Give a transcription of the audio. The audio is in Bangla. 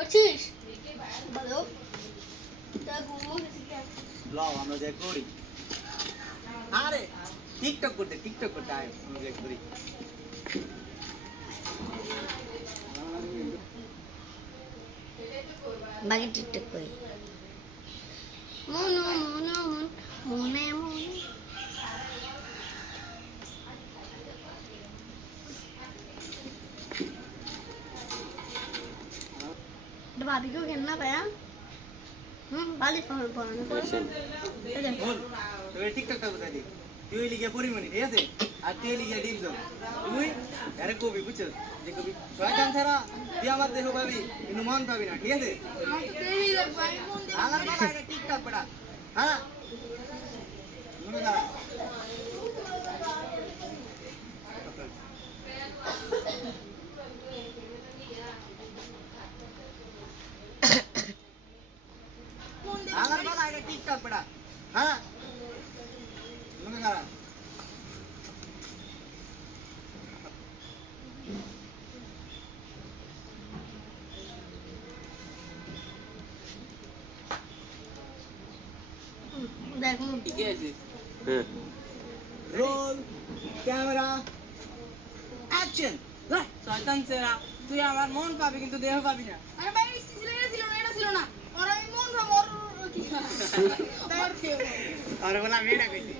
করছিস ভালো লও আমরা যে করি আরে টিকটক করতে আয় আমরা যে করি বাকি টিকটক করি মন মন মন মনে মনে भाभी को खेलना पाया बाली फोन फोन বল তুই টিকটকটা বুঝাই দি তুই লিগে পরিমণি ঠিক আছে আর তুই লিগে ডিপ দাও তুই আরে কবি বুঝছ যে কবি শয়তান ছাড়া তুই আমার দেহ পাবি কিন্তু মন পাবি না ঠিক আছে আমার বাবা এটা টিকটক পড়া হ্যাঁ মনে দাঁড়া আমার বাবা এটা টিকটক পড়া হ্যাঁ মনে দাঁড়া देखो ঠিক আছে হ্যাঁ রোল ক্যামেরা অ্যাকশন শয়তান ছেড়া তুই আমার মন পাবি কিন্তু দেহ পাবি না। अरे भाई ছিল না এটা ছিল না আর আমি মন ভাব আর কি তার খেয়ে আর বলা মেয়েটা কইছি